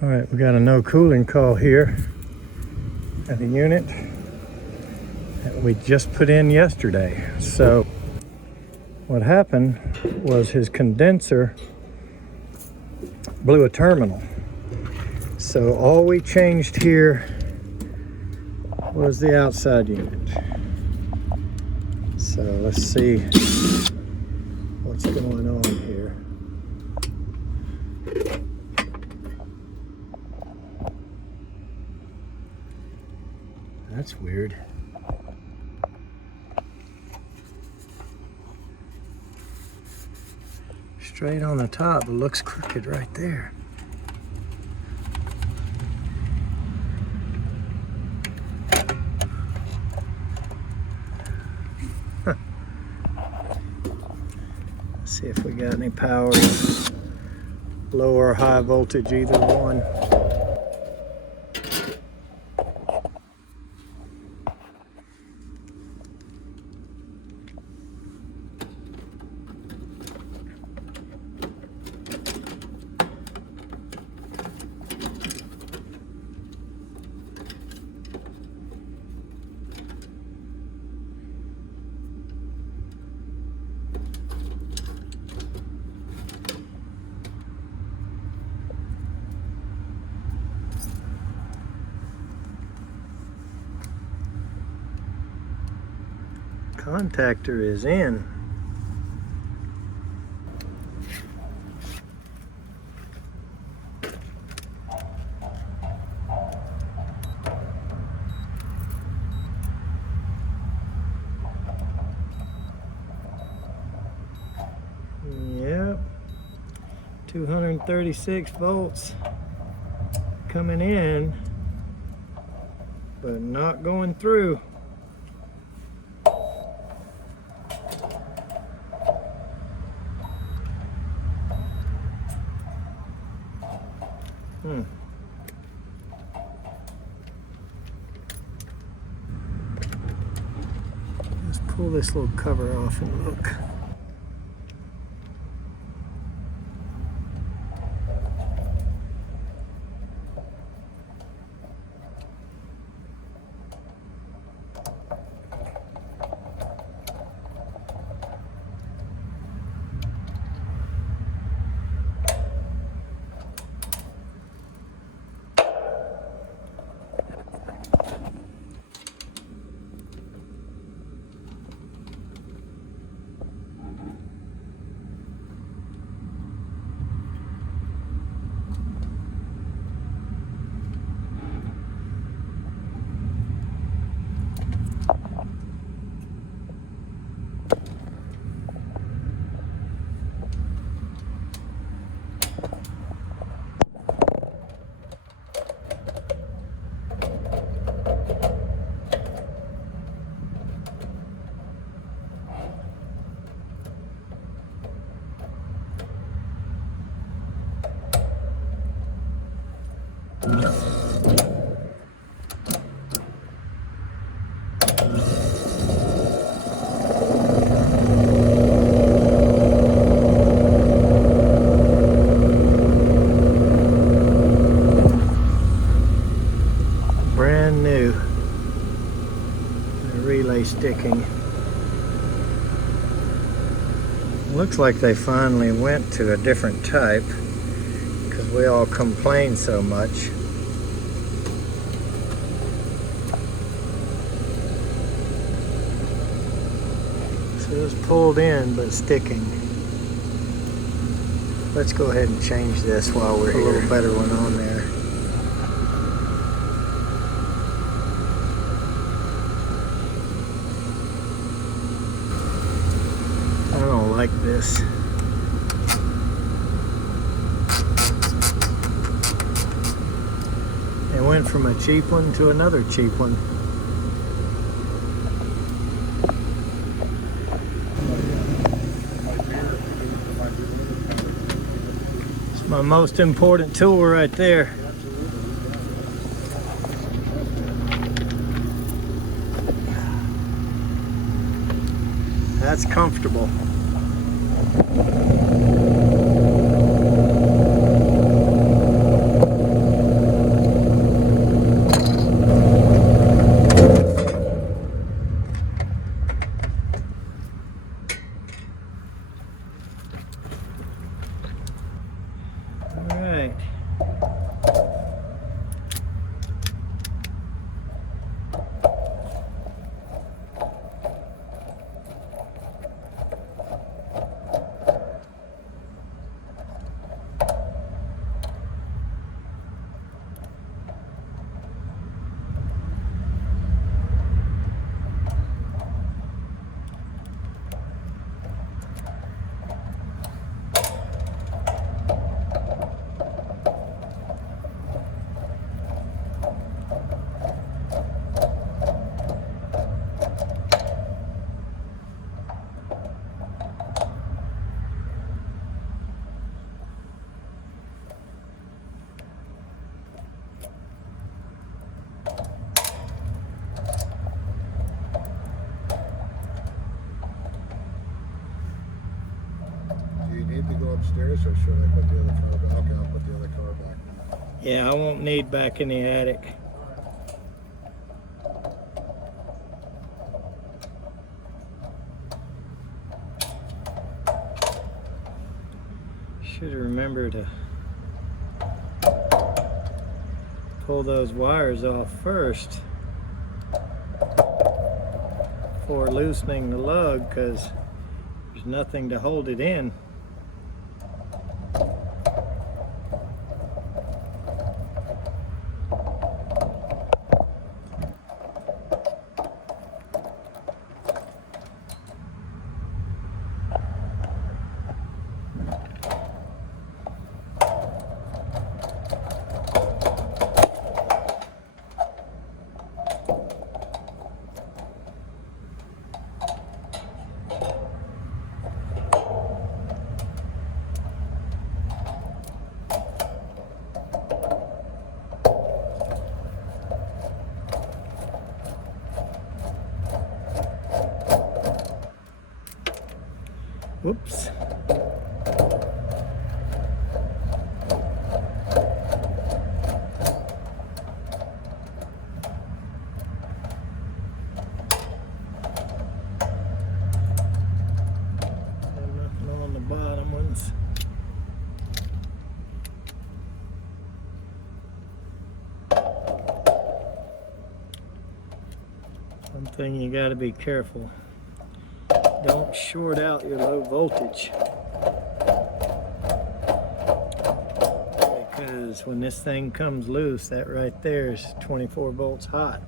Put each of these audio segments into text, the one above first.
All right, we got a no cooling call here at the unit that we just put in yesterday. So what happened was his condenser blew a terminal. So all we changed here was the outside unit. So let's see what's going on here. That's weird. Straight on the top, it looks crooked right there. Huh. Let's see if we got any power. Low or high voltage, either one. Contactor is in. Yep, 236 volts coming in, but not going through. Let's pull this little cover off and look. Brand new. The relay sticking. Looks like they finally went to a different type because we all complain so much. So it was pulled in but sticking. Let's go ahead and change this while we're here. A little better one on there. I don't like this. It went from a cheap one to another cheap one. It's my most important tool right there. That's comfortable. upstairs, or should I put the other car back? Okay, I'll put the other car back. Yeah, I won't need back in the attic. Should have remembered to pull those wires off first before loosening the lug, because there's nothing to hold it in. Whoops. Nothing on the bottom ones. One thing you got to be careful. Don't short out your low voltage, because when this thing comes loose, that right there is 24 volts hot.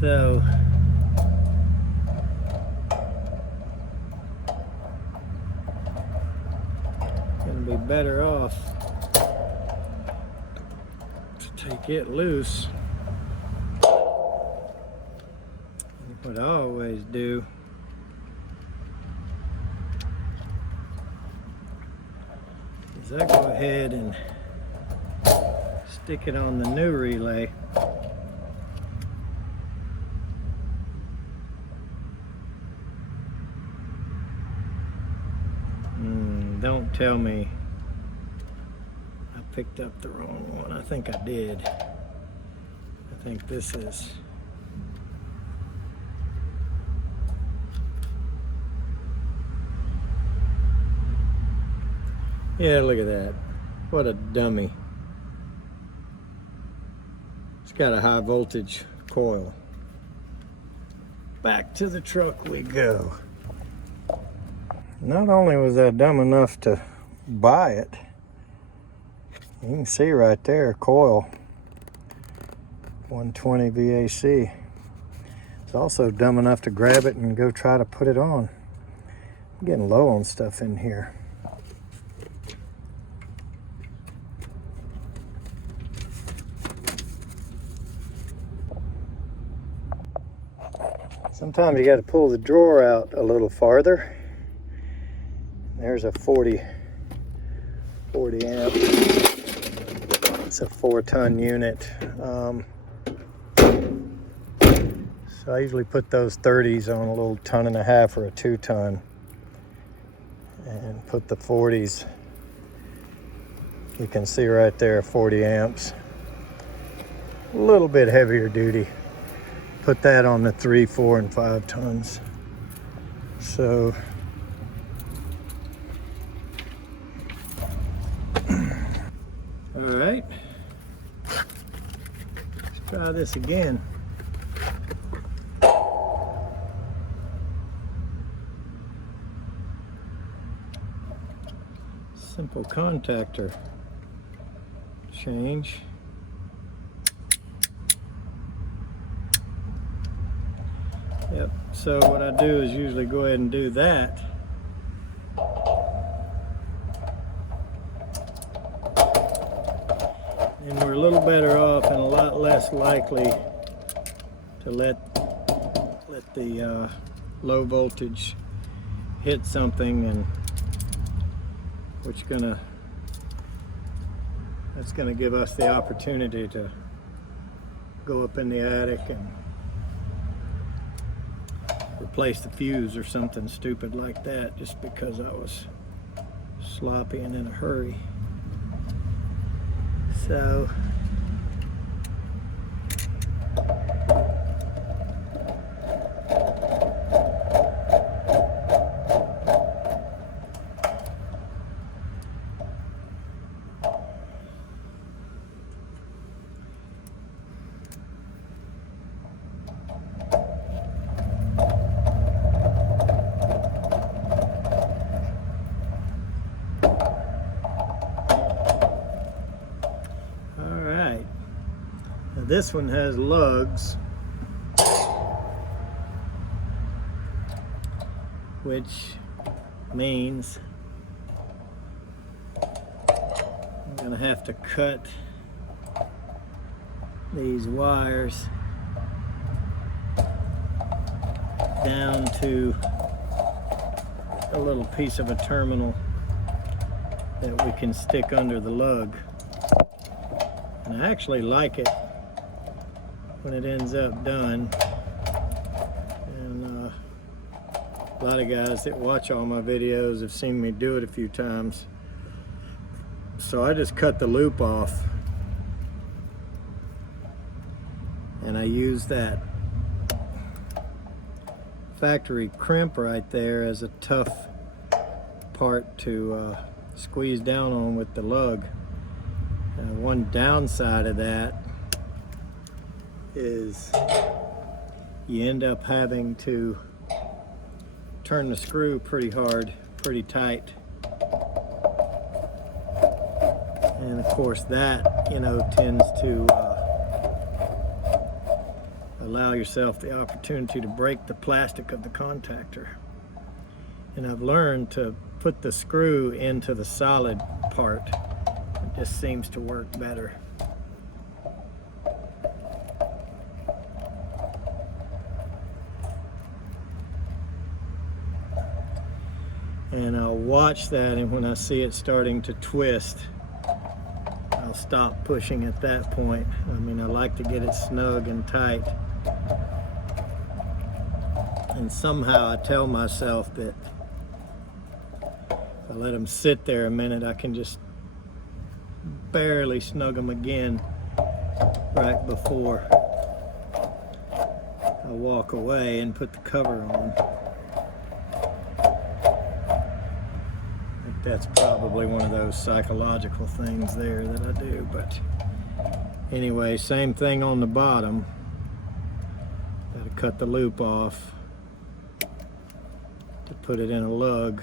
So gonna be better off to take it loose. What I always do is I go ahead and stick it on the new relay. Don't tell me I picked up the wrong one. I think I did. I think this is. Yeah, look at that. What a dummy. It's got a high voltage coil. Back to the truck we go. Not only was I dumb enough to buy it, you can see right there, coil 120 VAC. It's also dumb enough to grab it and go try to put it on. I'm getting low on stuff in here. Sometimes you got to pull the drawer out a little farther. There's a 40 amp. It's a 4-ton unit. So I usually put those 30s on a little 1.5 tons or a 2-ton, and put the 40s. You can see right there, 40 amps. A little bit heavier duty. Put that on the 3, 4, and 5 tons. So all right, let's try this again. Simple contactor change. Yep, so what I do is usually go ahead and do that. And we're a little better off and a lot less likely to let the low voltage hit something, and that's gonna give us the opportunity to go up in the attic and replace the fuse or something stupid like that, just because I was sloppy and in a hurry. So this one has lugs, which means I'm gonna have to cut these wires down to a little piece of a terminal that we can stick under the lug. And I actually like it when it ends up done, and a lot of guys that watch all my videos have seen me do it a few times. So I just cut the loop off, and I use that factory crimp right there as a tough part to squeeze down on with the lug. One downside of that is you end up having to turn the screw pretty hard, pretty tight. And of course that, tends to allow yourself the opportunity to break the plastic of the contactor. And I've learned to put the screw into the solid part. It just seems to work better. And I'll watch that, and when I see it starting to twist, I'll stop pushing at that point. I mean, I like to get it snug and tight. And somehow I tell myself that if I let them sit there a minute, I can just barely snug them again right before I walk away and put the cover on. That's probably one of those psychological things there that I do, but anyway, same thing on the bottom. Gotta cut the loop off to put it in a lug.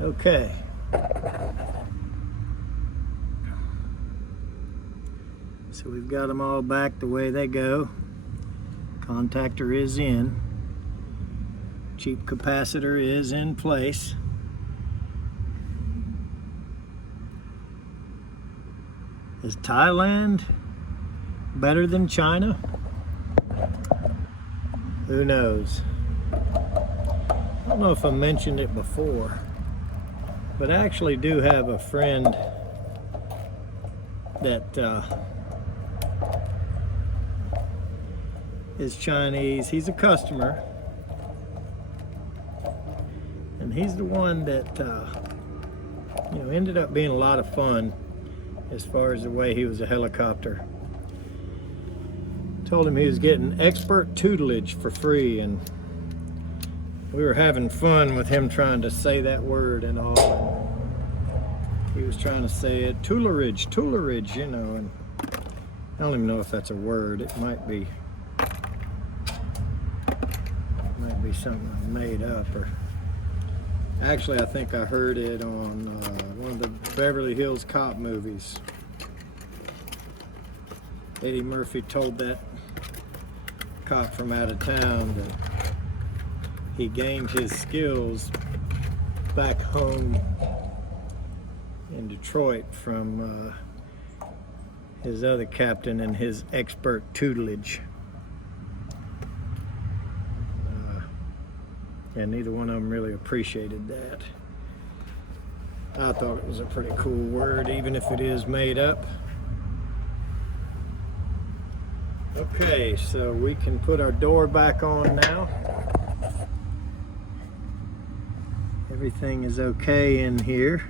Okay. So we've got them all back the way they go. Contactor is in. Cheap capacitor is in place. Is Thailand better than China? Who knows? I don't know if I mentioned it before, but I actually do have a friend that is Chinese. He's a customer, and he's the one that ended up being a lot of fun as far as the way he was a helicopter. Told him he was getting expert tutelage for free, and we were having fun with him trying to say that word and all. He was trying to say it, tutelage, and I don't even know if that's a word. It might be something I made up, or Actually, I think I heard it on one of the Beverly Hills Cop movies. Eddie Murphy told that cop from out of town that he gained his skills back home in Detroit from his other captain and his expert tutelage. And neither one of them really appreciated that. I thought it was a pretty cool word, even if it is made up. Okay, so we can put our door back on now. Everything is okay in here.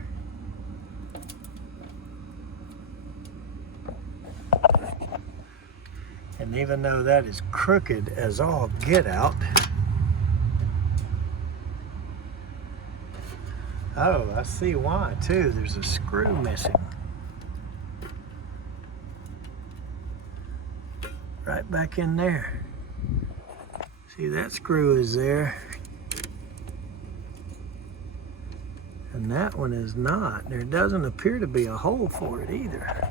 And even though that is crooked as all get out, oh, I see why too. There's a screw missing. Right back in there. See, that screw is there. And that one is not. There doesn't appear to be a hole for it either.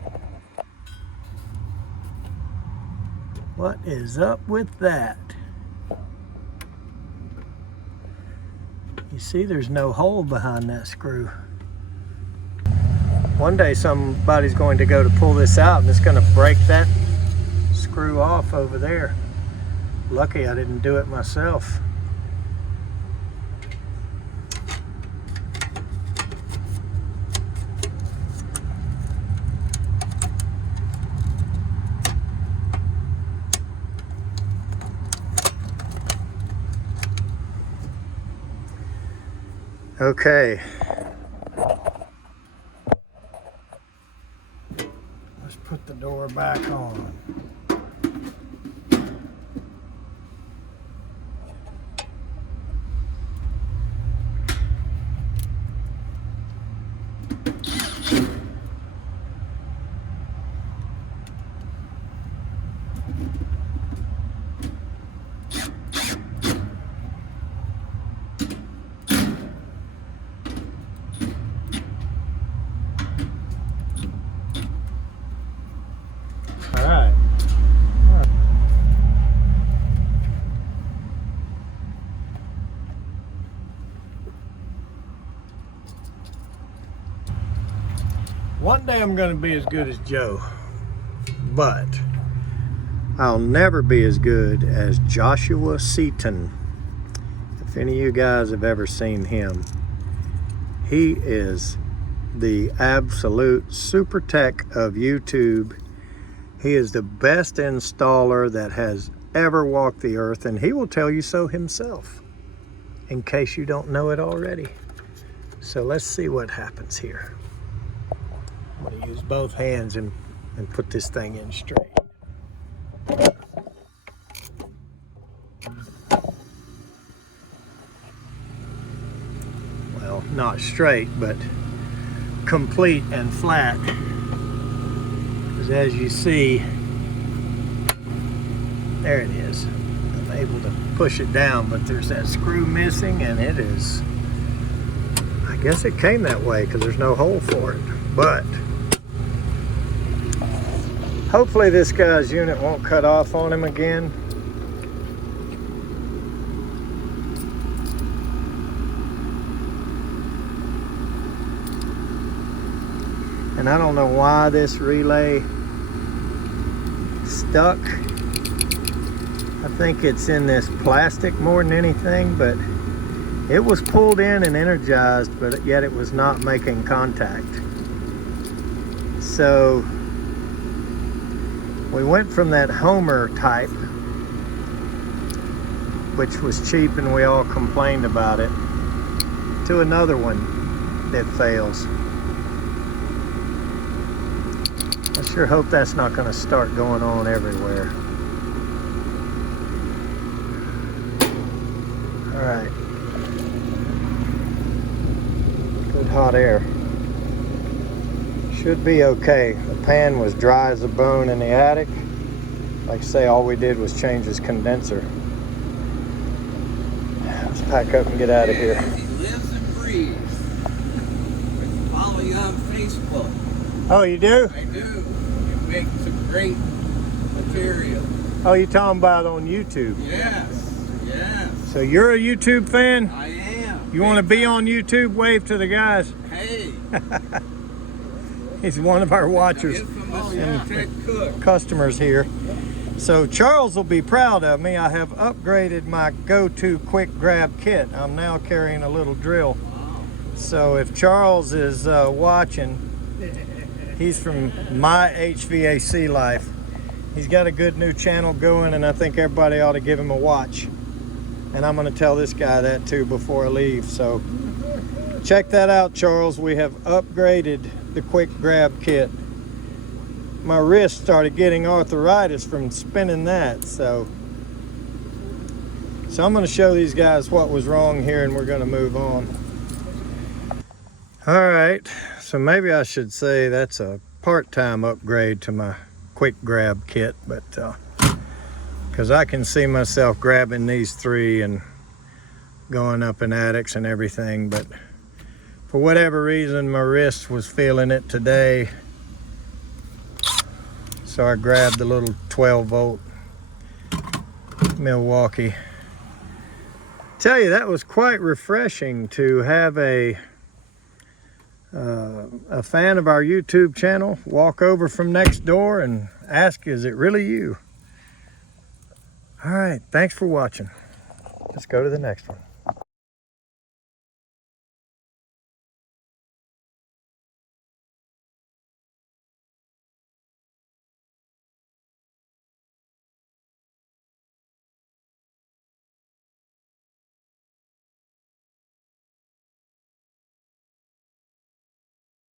What is up with that? You see, there's no hole behind that screw. One day somebody's going to go to pull this out and it's going to break that screw off over there. Lucky I didn't do it myself. Okay. Let's put the door back on. All right. One day I'm going to be as good as Joe, but I'll never be as good as Joshua Seaton. If any of you guys have ever seen him, he is the absolute super tech of YouTube. He is the best installer that has ever walked the earth, and he will tell you so himself, in case you don't know it already. So let's see what happens here. I'm going to use both hands and put this thing in straight. Well, not straight, but complete and flat. Because as you see, there it is. I'm able to push it down, but there's that screw missing, and it is, I guess it came that way because there's no hole for it. But hopefully this guy's unit won't cut off on him again. And I don't know why this relay stuck. I think it's in this plastic more than anything, but it was pulled in and energized, but yet it was not making contact. So we went from that Homer type, which was cheap and we all complained about it, to another one that fails. I sure hope that's not going to start going on everywhere. All right. Good hot air. Should be okay. The pan was dry as a bone in the attic. Like I say, all we did was change his condenser. Let's pack up and get out of here. He lives and breathes series. I follow you on Facebook. Oh, you do? I do. You make some great material. Oh, you talking about on YouTube? Yes. Yes. So you're a YouTube fan? I am. You want to be on YouTube? Wave to the guys. Hey. He's one of our watchers Infamous Tech Cook. customers here. So Charles will be proud of me. I have upgraded my go-to quick grab kit. I'm now carrying a little drill. So if Charles is watching, he's from My HVAC Life. He's got a good new channel going, and I think everybody ought to give him a watch. And I'm going to tell this guy that too before I leave. So check that out, Charles. We have upgraded the quick grab kit. My wrist started getting arthritis from spinning that, so I'm going to show these guys what was wrong here, and we're going to move on. All right, so maybe I should say that's a part-time upgrade to my quick grab kit, but because I can see myself grabbing these three and going up in attics and everything, but for whatever reason my wrist was feeling it today. So I grabbed the little 12-volt Milwaukee. Tell you, that was quite refreshing to have a fan of our YouTube channel walk over from next door and ask, is it really you? All right, thanks for watching. Let's go to the next one.